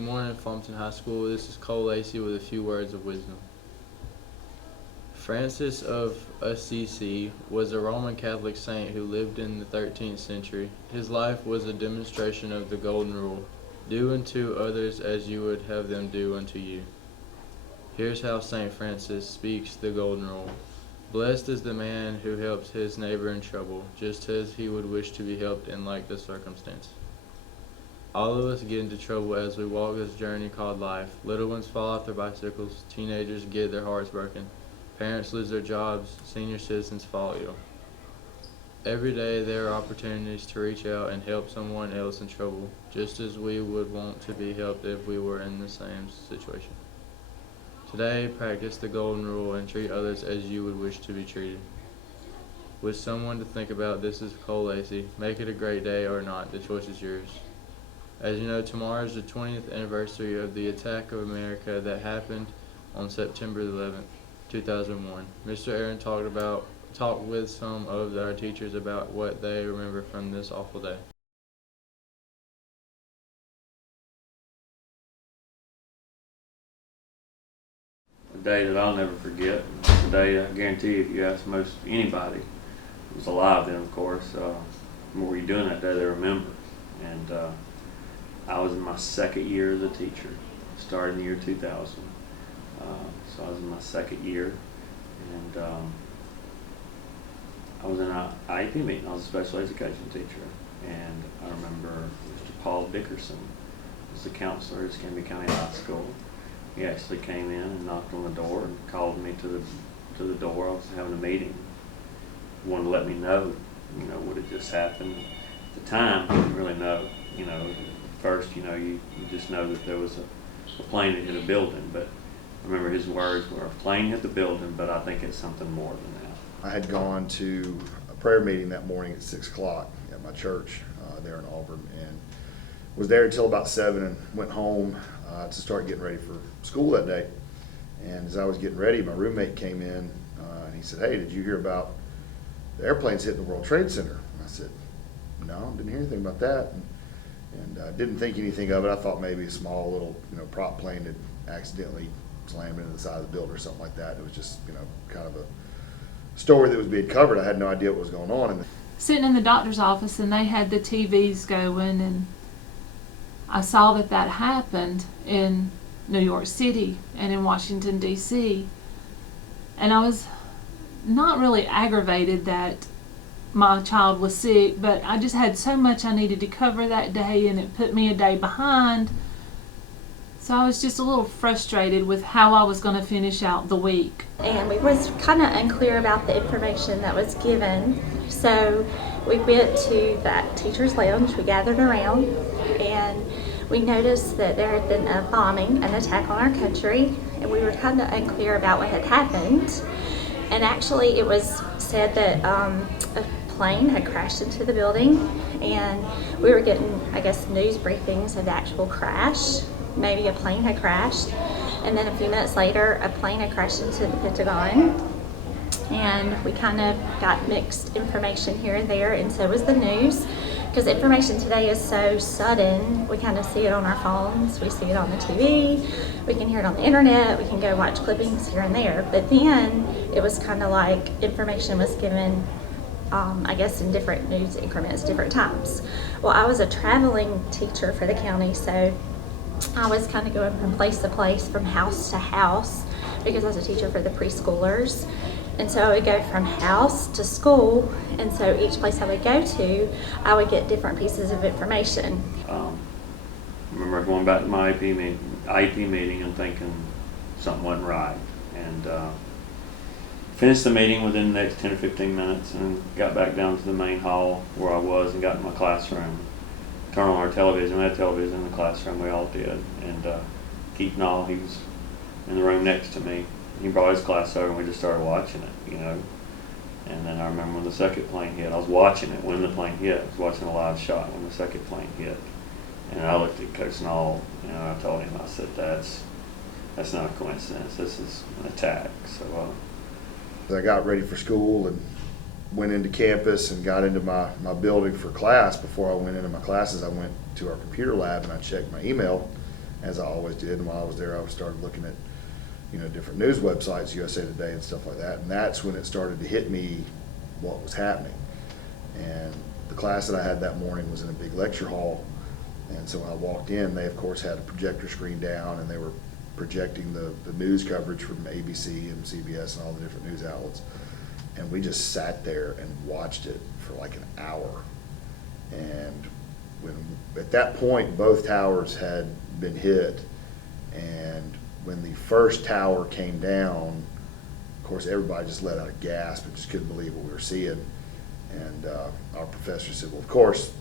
Good morning, Flomaton High School. This is Cole Lacey with a few words of wisdom. Francis of Assisi was a Roman Catholic saint who lived in the 13th century. His life was a demonstration of the Golden Rule: do unto others as you would have them do unto you. Here's how St. Francis speaks the Golden Rule. Blessed is the man who helps his neighbor in trouble, just as he would wish to be helped in like the circumstance. All of us get into trouble as we walk this journey called life. Little ones fall off their bicycles, teenagers get their hearts broken, parents lose their jobs, senior citizens fall ill. Every day there are opportunities to reach out and help someone else in trouble, just as we would want to be helped if we were in the same situation. Today, practice the Golden Rule and treat others as you would wish to be treated. With someone to think about, this is Cole Lacey. Make it a great day or not, the choice is yours. As you know, tomorrow is the 20th anniversary of the attack of America that happened on September 11th, 2001. Mr. Aaron talked with some of our teachers about what they remember from this awful day. A day that I'll never forget. It's a day I guarantee if you ask most anybody who was alive then, of course, what were you doing that day, they remember. And I was in my second year as a teacher. Started in the year 2000. So I was in my second year, and I was in an IEP meeting. I was a special education teacher, and I remember Mr. Paul Dickerson was the counselor at Escambia County High School. He actually came in and knocked on the door and called me to the door. I was having a meeting. He wanted to let me know, what had just happened. At the time, I didn't really know. First, you just know that there was a plane that hit a building, but I remember his words were, a plane hit the building, but I think it's something more than that. I had gone to a prayer meeting that morning at 6 o'clock at my church there in Auburn, and was there until about 7 and went home to start getting ready for school that day. And as I was getting ready, my roommate came in and he said, "Hey, did you hear about the airplanes hitting the World Trade Center?" And I said, "No, didn't hear anything about that." And I didn't think anything of it. I thought maybe a small little, prop plane had accidentally slammed into the side of the building or something like that. It was just, kind of a story that was being covered. I had no idea what was going on. And sitting in the doctor's office, and they had the TVs going, and I saw that happened in New York City and in Washington, D.C. And I was not really aggravated that my child was sick, but I just had so much I needed to cover that day, and it put me a day behind. So I was just a little frustrated with how I was going to finish out the week. And we was kind of unclear about the information that was given. So we went to that teacher's lounge, we gathered around, and we noticed that there had been a bombing, an attack on our country, and we were kind of unclear about what had happened. And actually it was said that a plane had crashed into the building, and we were getting, news briefings of the actual crash. Maybe a plane had crashed, and then a few minutes later a plane had crashed into the Pentagon, and we kind of got mixed information here and there, and so was the news, because information today is so sudden. We kind of see it on our phones, we see it on the TV, we can hear it on the internet, we can go watch clippings here and there. But then it was kind of like information was given in different news increments, different times. Well, I was a traveling teacher for the county, so I was kind of going from place to place, from house to house, because I was a teacher for the preschoolers. And so I would go from house to school, and so each place I would go to, I would get different pieces of information. I remember going back to my IEP meeting and thinking something wasn't right. And finished the meeting within the next 10 or 15 minutes and got back down to the main hall where I was and got in my classroom. Turned on our television. We had television in the classroom, we all did. And Keaton, he was in the room next to me. He brought his class over and we just started watching it, And then I remember when the second plane hit, I was watching it when the plane hit. I was watching a live shot when the second plane hit. And I looked at Coach Knoll, I told him, I said, that's not a coincidence. This is an attack. So I got ready for school and went into campus and got into my building for class. Before I went into my classes, I went to our computer lab and I checked my email, as I always did. And while I was there, I started looking at, different news websites, USA Today and stuff like that. And that's when it started to hit me what was happening. And the class that I had that morning was in a big lecture hall. And so when I walked in, they of course had a projector screen down, and they were projecting the news coverage from ABC and CBS and all the different news outlets. And we just sat there and watched it for like an hour. And at that point, both towers had been hit. And when the first tower came down, of course, everybody just let out a gasp and just couldn't believe what we were seeing. And our professor said, well, of course,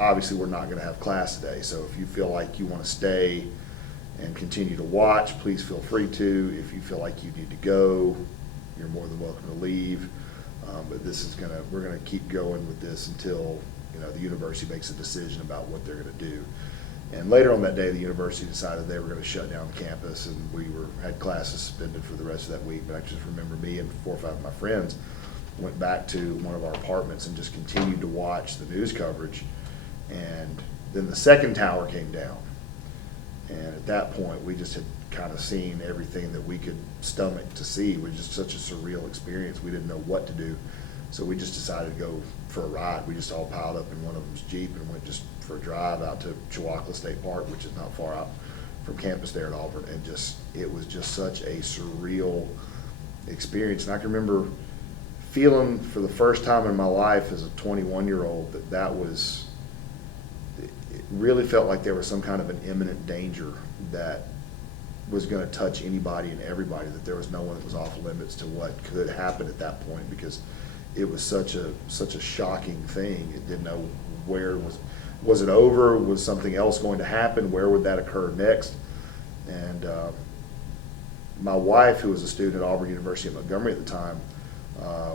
obviously we're not going to have class today. So if you feel like you want to stay and continue to watch, please feel free to. If you feel like you need to go, you're more than welcome to leave. But we're going to keep going with this until, the university makes a decision about what they're going to do. And later on that day, the university decided they were going to shut down the campus, and we had classes suspended for the rest of that week. But I just remember me and 4 or 5 of my friends went back to one of our apartments and just continued to watch the news coverage. And then the second tower came down. And at that point, we just had kind of seen everything that we could stomach to see. It was just such a surreal experience. We didn't know what to do. So we just decided to go for a ride. We just all piled up in one of them's Jeep and went just for a drive out to Chihuahua State Park, which is not far out from campus there at Auburn. And it was just such a surreal experience. And I can remember feeling for the first time in my life as a 21-year-old that it really felt like there was some kind of an imminent danger that was going to touch anybody and everybody, that there was no one that was off limits to what could happen at that point, because it was such a shocking thing. It didn't know where was it over? Was something else going to happen? Where would that occur next? And my wife, who was a student at Auburn University at Montgomery at the time,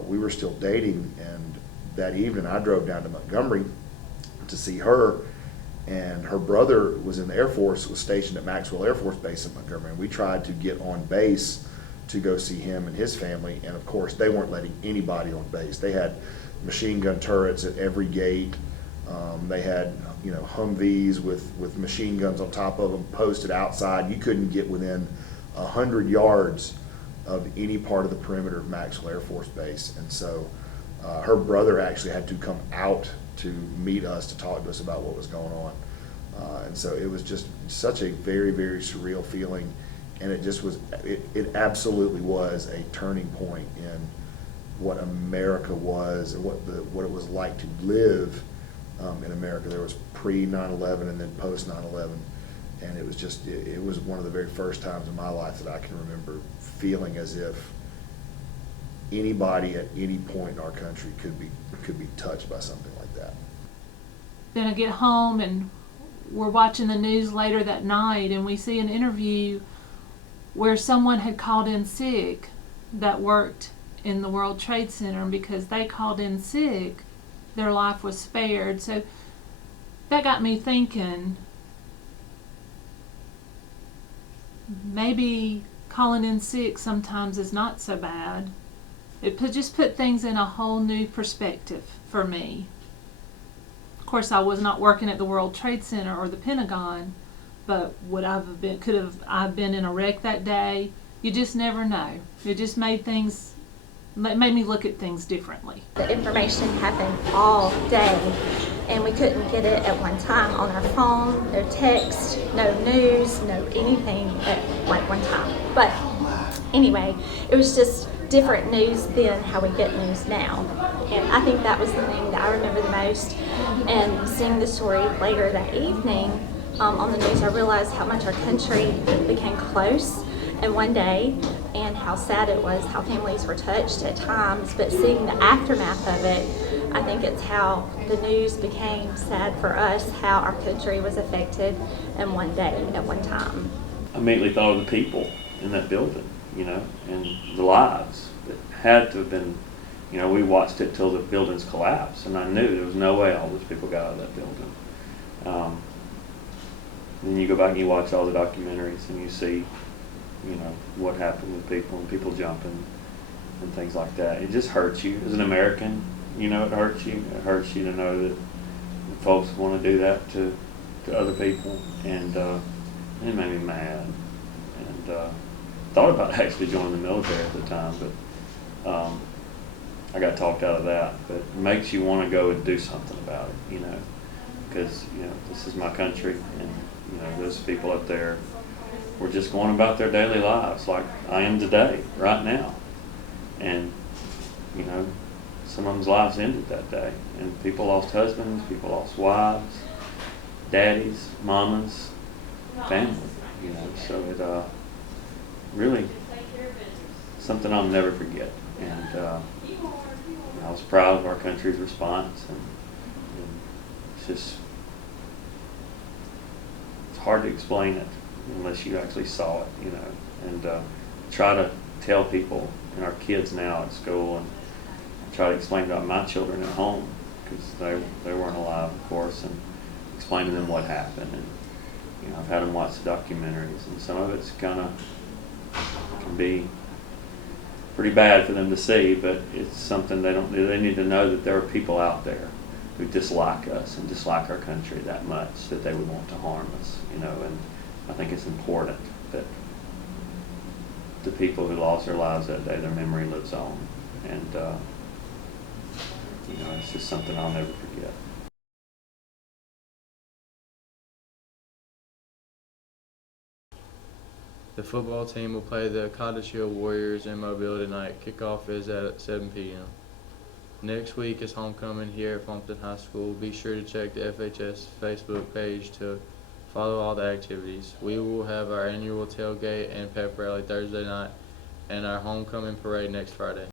we were still dating, and that evening I drove down to Montgomery to see her, and her brother was in the Air Force, was stationed at Maxwell Air Force Base in Montgomery, and we tried to get on base to go see him and his family, and of course they weren't letting anybody on base. They had machine gun turrets at every gate. They had Humvees with machine guns on top of them posted outside. You couldn't get within 100 yards of any part of the perimeter of Maxwell Air Force Base. And so her brother actually had to come out to meet us, to talk to us about what was going on. And so it was just such a very, very surreal feeling. And it absolutely was a turning point in what America was, and what it was like to live in America. There was pre 9/11 and then post 9/11. And it was one of the very first times in my life that I can remember feeling as if anybody at any point in our country could be touched by something like that. Then I get home and we're watching the news later that night, and we see an interview where someone had called in sick that worked in the World Trade Center, and because they called in sick, their life was spared. So that got me thinking, maybe calling in sick sometimes is not so bad. It just put things in a whole new perspective for me. Of course, I was not working at the World Trade Center or the Pentagon, but could I have been in a wreck that day? You just never know. It just made me look at things differently. The information happened all day, and we couldn't get it at one time on our phone, no text, no news, no anything at like one time. But anyway, it was just different news than how we get news now. And I think that was the thing that I remember the most. And seeing the story later that evening on the news, I realized how much our country became close in one day, and how sad it was, how families were touched at times. But seeing the aftermath of it, I think it's how the news became sad for us, how our country was affected in one day at one time. I immediately thought of the people in that building, and the lives that had to have been, we watched it till the buildings collapsed, and I knew there was no way all those people got out of that building. Then you go back and you watch all the documentaries and you see, what happened with people and people jumping and things like that. It just hurts you as an American. It hurts you. It hurts you to know that folks want to do that to other people. And And it made me mad. And thought about actually joining the military at the time, but I got talked out of that. But it makes you want to go and do something about it, you know, because, you know, this is my country, and, you know, those people up there were just going about their daily lives like I am today, right now. And, you know, some of them's lives ended that day. And people lost husbands, people lost wives, daddies, mamas, family, you know. So it really something I'll never forget. And I was proud of our country's response. And it's just, it's hard to explain it unless you actually saw it, you know. And try to tell people and our kids now at school, and try to explain about my children at home, because they weren't alive, of course, and explain to them what happened. And, you know, I've had them watch the documentaries, and some of it's can be pretty bad for them to see, but it's something they need to know that there are people out there who dislike us and dislike our country that much that they would want to harm us, you know. And I think it's important that the people who lost their lives that day, their memory lives on. And, you know, it's just something I'll never forget. The football team will play the Cottage Hill Warriors in Mobile tonight. Kickoff is at 7 p.m. Next week is homecoming here at Flomaton High School. Be sure to check the FHS Facebook page to follow all the activities. We will have our annual tailgate and pep rally Thursday night, and our homecoming parade next Friday.